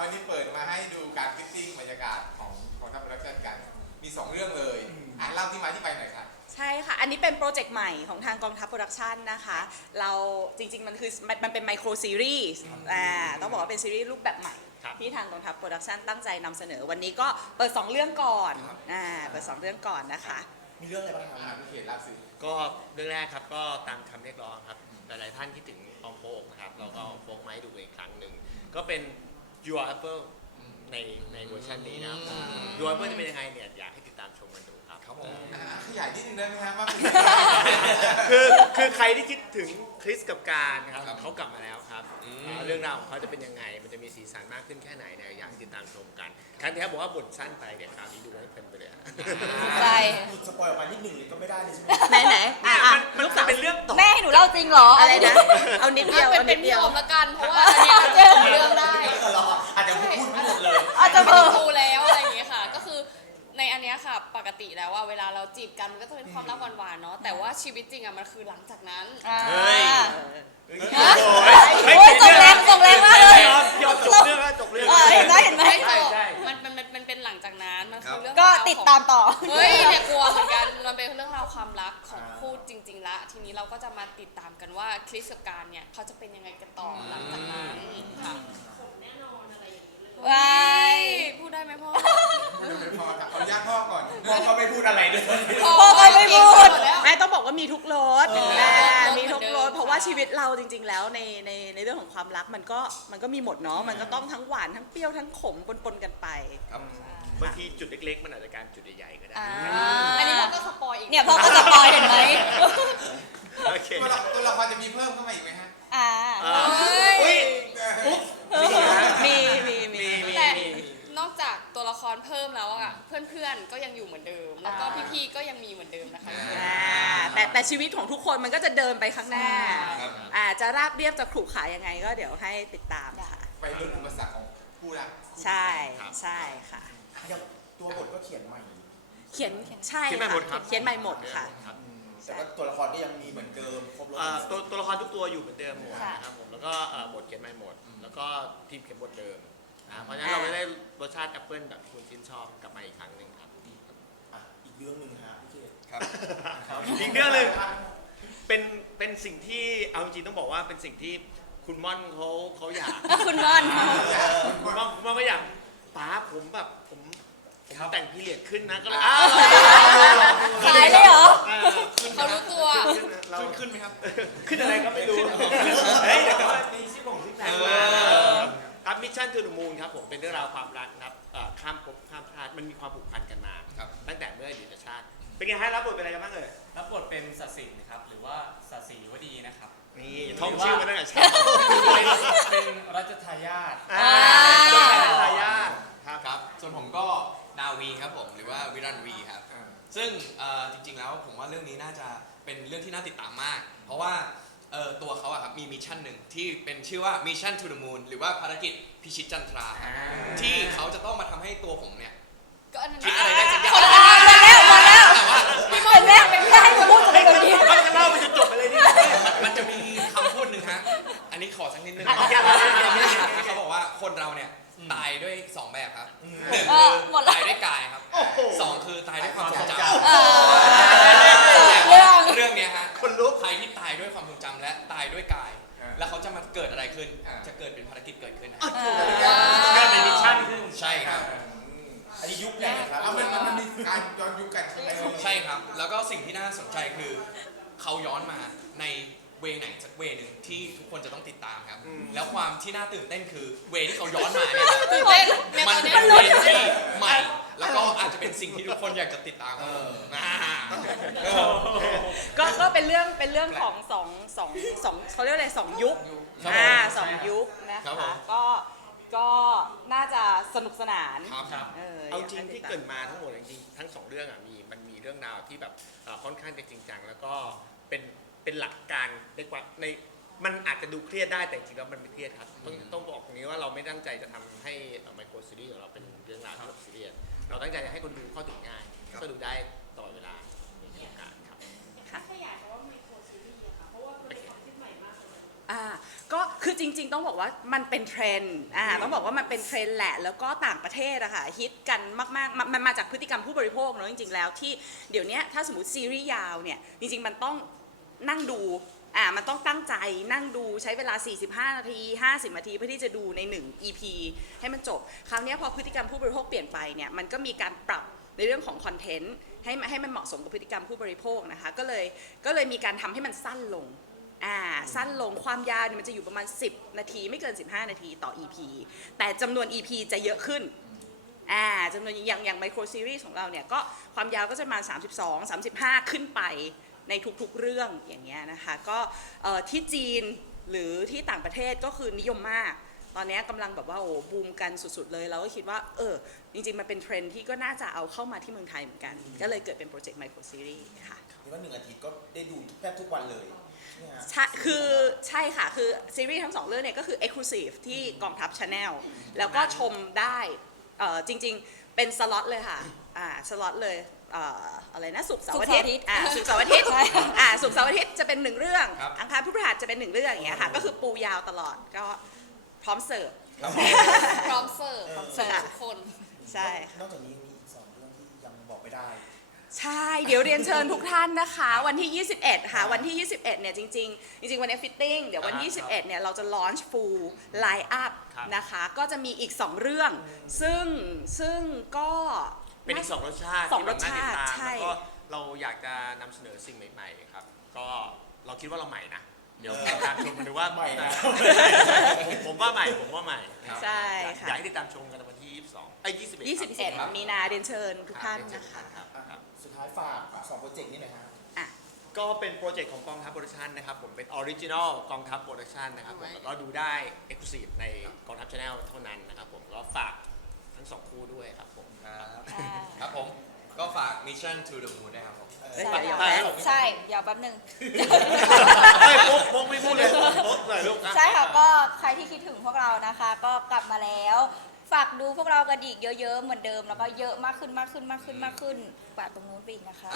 วันนี้เปิดมาให้ดูการฟิตติ้งบรรยากาศของของทำโปรดักชั่นกัน มีสองเรื่องเลยอะเล่าที่มาที่ไปหน่อยครับ ใช่ค่ะ อันนี้เป็นโปรเจกต์ใหม่ของทางกองทัพโปรดักชันนะคะ เราจริงๆ มันคือมันมันเป็นไมโครซีรีส์ อ่า ต้องบอกว่าเป็นซีรีส์รูปแบบใหม่ ครับที่ทางกองทัพโปรดักชันตั้งใจนำเสนอ วันนี้ก็เปิด 2 เรื่องก่อนอ่า เปิด 2 เรื่องก่อนนะคะ มีเรื่องอะไรบ้างครับอ่าพี่เขตเล่าสิก็เรื่องแรกครับก็ตามคำเรียกร้องครับ หลายๆท่านคิดถึงออมโฟกนะครับ เราก็เอาโฟกมาให้ดูอีกครั้งหนึ่งก็เป็น Your Apple ในในเวอร์ชันนี้นะครับ Your Apple จะเป็นยังไงเนี่ยอยากให้ติดตามชมกันดูครับ ครับผมอะขยายนิดนึงได้ไหมครับว่าเป็นคือคือใครที่คิดถึงคริสกับการนะครับครับเขากลับมาแล้วครับอ่าเรื่องราวของเขาจะเป็นยังไง มันจะมีสีสันมากขึ้นแค่ไหนเนี่ยอยากให้ติดตามชมกัน ครั้งที่แล้วบอกว่าบทสั้นไปเดี๋ยวคราวนี้ดูให้เต็มไปเลยฮะใช่หลุดสปอยออกมานิดหนึ่งเลยก็ไม่ได้เลยใช่ไหมไหนไหนอะอะมันลูกสาวเป็นเรื่องต่อ แม่ให้หนูเล่าจริงเหรออะไรนะ เอานิดเดียวเป็นเอาเป็นินดพี่เดียวอมละกัน เพราะว่าอันเนี้ยเรื่องเรื่องได้ เออเราอาจจะพูดไม่หมดเลยอาจจะไม่เบลได้อดูแล้วอะไรอย่างเงี้ยค่ะ ก็คือในอันเนี้ยค่ะ ปกติแล้วว่าเวลาเราจีบกันมันก็จะเป็นความรักหวานๆเนาะแต่ว่าชีวิตจริงอะมันคือหลังจากนั้นอ่าเฮ้ย โอ้ยส่งแรงส่งแรงมากเลยยอมยอมจบเรื่องแล้วจบเรื่องเออเห็นไหมเห็นไหมไม่จบใช่ มันมันมันมันเป็นหลังจากนั้นมันคือเรื่องก็รวของติดตามต่อ เฮ้ยเนี่ยกลัวเหมือนกันมันเป็นเรื่องราวความรักของคู่จริง ๆ ละ ทีนี้เราก็จะมาติดตามกันว่าคริสกับการเนี่ยเขาจะเป็นยังไงกันต่อหลังจากนั้นค่ะว้ายพูดได้ไหมพ่อพอกับเอาย่าพ่อก่อนพ่อก็ไม่พูดอะไรด้วยพ่อก็ไม่พูดหมแล้วแม่ต้องบอกว่ามีทุกรสเอออ่ามีมีทุทุกกรรสสเพราะว่าชีวิตเราจริง ๆ แล้วในในในเรื่องของความรักมันก็มันก็มีหมดเนาะมันก็ต้องทั้งหวานทั้งเปรี้ยวทั้งขมปนๆกันไปบางทีจุดเล็กๆ มันอาจจะกลารจุดใหญ่ๆก็ได้อ่า อันนี้พ่อก็สปอยอีกเนี่ยพ่อก็สปอยเห็นไหมโอเคตัวละตัวละครจะมีเพิ่มเข้ามาอีกไหมฮะอ่า อ่าอุ้ยมีมีมีมีแต่นอกจาก ตัวละครเพิ่มแล้วอะเพื่อนๆก็ยังอยู่เหมือนเดิม แล้วก็พี่ๆก็ยังมีเหมือนเดิมนะคะ อ่าแต่แต่ชีวิตของทุกคนมันก็จะเดินไปข้างหน้าครับ อ่าจะราบเรียบจะขรุขระยังไงก็เดี๋ยวให้ติดตามค่ะ ไปลดอุปสรรคของผู้รักใช่ใช่ค่ะอย่างตัวบทก็เขียนใหม่เขียนใช่เขียนใหม่หมดครับเขียนใหม่หมดค่ะรับแต่ว่าตัวละครก็ยังมีเหมือนเดิมครบรถอ่าตัวตัวละครทุกตัวอยู่เหมือนเดิมหมดค่ะ นะครับผมแล้วก็เอ่อบทเขียนใหม่หมด แล้วก็ทีมเขียนบทเดิม อ่าเพราะฉะนั้นเราไม่ได้รสชาติแอปเปิลแบบที่คุณชินชอบกลับมาอีกครั้งหนึ่งครับ อะอีกเรื่องหนึ่งฮะพี่เกดครับอีกเรื่องหนึ่ง เป็นเป็นสิ่งที่เอาจริงๆต้องบอกว่าเป็นสิ่งที่คุณม่อนเขาเขาอยาก คุณม่อนคุณม่อนคุณม่อนก็อยากป๋าผมแบบผมผมแต่งพีเรียดขึ้นนะก็เลยอ่าขายเลยเหรอ เป็นเรื่องราวความรักนะครับเอ่อข้ามภพข้ามชาติมันมีความผูกพันกันมา ครับ ตั้งแต่เมื่ออดีตชาติ เป็นไงฮะรับบทเป็นอะไรกันบ้างเอ่ยรับบทเป็นศศินนะครับ หรือว่าศศิวดีนะครับ นี่ท่องชื่อมาตั้งแต่เช้าเป็นเป็นรัชทายาทอ่าตัวแทนทายาทครับ ครับ ส่วนผมก็นาวีครับผม หรือว่าวิรันวีครับอ่าซึ่งเอ่อจริงๆแล้วผมว่าเรื่องนี้น่าจะเป็นเรื่องที่น่าติดตามมาก เพราะว่า เอ่อตัวเขาอะครับมีมิชชั่นหนึ่งที่เป็นชื่อว่า Mission to the Moon หรือว่าภารกิจพิชิตจันทราครับที่เขาจะต้องมาทำให้ตัวผมเนี่ย ก็อันนั้นคิดอะไรได้สักอย่างหมดแล้วหมดแล้วแต่ว่าพี่มอนแม่เป็นแม่ให้หนูพูดจะไม่เป็นก็แบบนี้มันจะเล่าไปจนจบไปเลยนี่มันจะมีคำพูดหนึ่งฮะ อันนี้ขอสักนิดนึงอะโอเคโอเคโอเคโอเคเขาบอกว่าคนเราเนี่ยตายด้วยสองแบบครับหนึ่งเอคืออหมดแล้ว ตายด้วยกายครับโอ้โห สองคือตายด้วยความทรงจเออ ที่ตายด้วยความทรงจำและตายด้วยกาย อ่า แล้วเขาจะมาเกิดอะไรขึ้น อ่า จะเกิดเป็นภารกิจเกิดขึ้นนะก็เป็นมิชชั่นขึ้นใช่ครับ อันนี้ยุคไหนครับเอามันมันมันมีการย้อนยุคกันใช่ไหมใช่ครับ แล้วก็สิ่งที่น่าสนใจคือ เขาย้อนมาในเวไหนสักเวหนึ่งที่ทุกคนจะต้องติดตามครับอืมแล้วความที่น่าตื่นเต้นคือเวที่เขาย้อนมาเนี่ยครับตื่นเต้นเนี่ยมัตนอนเนี้เป็ยนเวที่ใหม่ แล้วก็อาจจะเป็นสิ่งที่ทุกคนอยากจะติดตามครับอ่า ก็ก็เป็นเรื่องเป็นเรื่องของสองสองสองเขาเรียกอะไรสองยุคครับอ่าผมสองยุคนะครัคะบผม ก็ก็น่าจะสนุกสนานครับครับ เออเอายกจริงให้ที่ติดตามเกริดมาทั้งหมดจริงๆทั้งสองเรื่องอะมีมันมีเรื่องราวที่แบบเอ่อค่อนข้างจะจริงจังแล้วก็เป็นเป็นหลักการในกว่าในมันอาจจะดูเครียดได้แต่จริงๆแล้วมันไม่เครียดครับต้องต้องบอกตรงนี้ว่าเราไม่ตั้งใจจะทำให้ไมโครซีรีส์ของเราเป็นเรื่องราวที่แบบซีเรียสเราตั้งใจจะให้คนดูเข้าถึงง่ายครับก็ดูได้ตลอดเวลามีโอกาสครับค่ะอ่า ก็ คือจริง ๆ ต้องบอกว่ามันเป็นเทรนด์อ่าต้องบอกว่ามันเป็นเทรนด์แหละ แล้วก็ต่างประเทศอะค่ะฮิตกันมากๆมันมันมาจากพฤติกรรมผู้บริโภคเนอะจริง ๆ แล้วที่เดี๋ยวเนี้ยถ้าสมมติซีรีส์ยาวเนี่ยจริงๆมันต้องนั่งดูอ่ามันต้องตั้งใจนั่งดูใช้เวลา 45 นาที 50 นาทีเพื่อที่จะดูใน 1 EP ให้มันจบ คราวเนี้ยพอพฤติกรรมผู้บริโภคเปลี่ยนไปเนี่ยมันก็มีการปรับในเรื่องของคอนเทนต์ให้มันให้มันเหมาะสมกับพฤติกรรมผู้บริโภคนะคะก็เลยก็เลยมีการทำให้มันสั้นลง อ่าสั้นลงความยาวเนี่ยมันจะอยู่ประมาณ 10 นาทีไม่เกิน 15 นาทีต่อ EP แต่จำนวน EP จะเยอะขึ้นอ่าจำนวนอย่างอย่างไมโครซีรีส์ของเราเนี่ยก็ความยาวก็จะประมาณ 32 35 ขึ้นไปในทุกๆเรื่องอย่างเงี้ยนะคะก็ที่จีนหรือที่ต่างประเทศก็คือนิยมมาก ตอนนี้กำลังแบบว่าโอ้บูมกันสุดๆเลยเราก็คิดว่าเออจริงๆ มันเป็นเทรนด์ที่ก็น่าจะเอาเข้ามาที่เมืองไทยเหมือนกัน ก็เลยเกิดเป็นโปรเจกต์ไมโครซีรีส์ค่ะว่าหนึ่งอาทิตย์ก็ได้ดูแทบทุกวันเลย ใช่คือใช่ค่ะ คือซีรีส์ทั้งสองเรื่องเนี่ยก็คือ Exclusive ที่กองทัพชาแนลแล้วก็ชมได้เอ่อจริงๆ เป็นสล็อตเลยค่ะอ่าสล็อตเลยเอ่ออะไรนะศุกร์เสาร์อาทิตศุกร์เสาร์อาทิตย์ย์อ่าศุกร์เสาร์อาทิตย์ใช่ อ่าศุกร์เสาร์อาทิตย์จะเป็นหนึ่งเรื่อง ครับ อังคารพฤหัสจะเป็นหนึ่งเรื่องอย่างเงี้ยค่ะ ก็คือปูยาวตลอดก็พร้อมเสิร์ฟพร้อมเสิร์ฟพร้อมเสิร์ฟค่ะ ทุกคน ใช่ค่ะนอกจากนี้มีอีกสองเรื่องที่ยังบอกไม่ได้ ใช่ เดี๋ยวเรียนเชิญทุกท่านนะคะ วันที่ 21 ค่ะ วันที่ 21 เนี่ยจริงๆ จริง ๆ วันนี้ฟิตติ้ง เดี๋ยววันที่21 เนี่ยเราจะลอนช์ฟูลไลน์อัพครับนะคะ ก็จะมีอีก 2 เรื่อง ซึ่งซึ่งก็ เป็นอีกสองรสชาติสองที่แบบน่รสชาติติดตมใช่ แล้วก็เราอยากจะนำเสนอสิ่งใหม่ๆครับ ก็เราคิดว่าเราใหม่นะ เดี๋ยวติดตามชมกันดูว่าใหม่นะ ผมผมว่าใหม่ผมว่าใหม่ครับใช่อยากค่ะ อยากให้ติดตามชมกันในวันที่ 22ไอ้ย21ครับ21 มีนาเรียนเชิญทุกท่านเรียนะเชิคะ ท้ายฝากสองโปรเจกต์นี้หน่อยฮะ อะ ก็เป็นโปรเจกต์ของกองทัพโปรดักชันนะครับผมเป็นออริจินอลกองทัพโปรดักชันนะครับผมแล้วก็ดูได้เอ็กซ์คลูซีฟในกองทัพชาแนลเท่านั้นนะครับผมก็ฝากทั้งสองคู่ด้วยครับผมครับผม ก็ฝาก Mission to the Moon ด้วยครับผมใช่ไปเดี๋ยวไปแป๊บให้ผมใช่ เดี๋ยวแป๊บหนึงเฮ้ยปุ๊กปุ๊กไม่พูดเลยปุ๊กหน่อยลูกนะ ใช่ค่ะก็ใครที่คิดถึงพวกเรานะคะ ก็กลับมาแล้ว ฝากดูพวกเรากันอีกเยอะๆ เหมือนเดิม แล้วก็เยอะมากขึ้นมากขึ้นมากขึ้นมากขึ้นกว่าตรงนู้นไปอีกนะคะ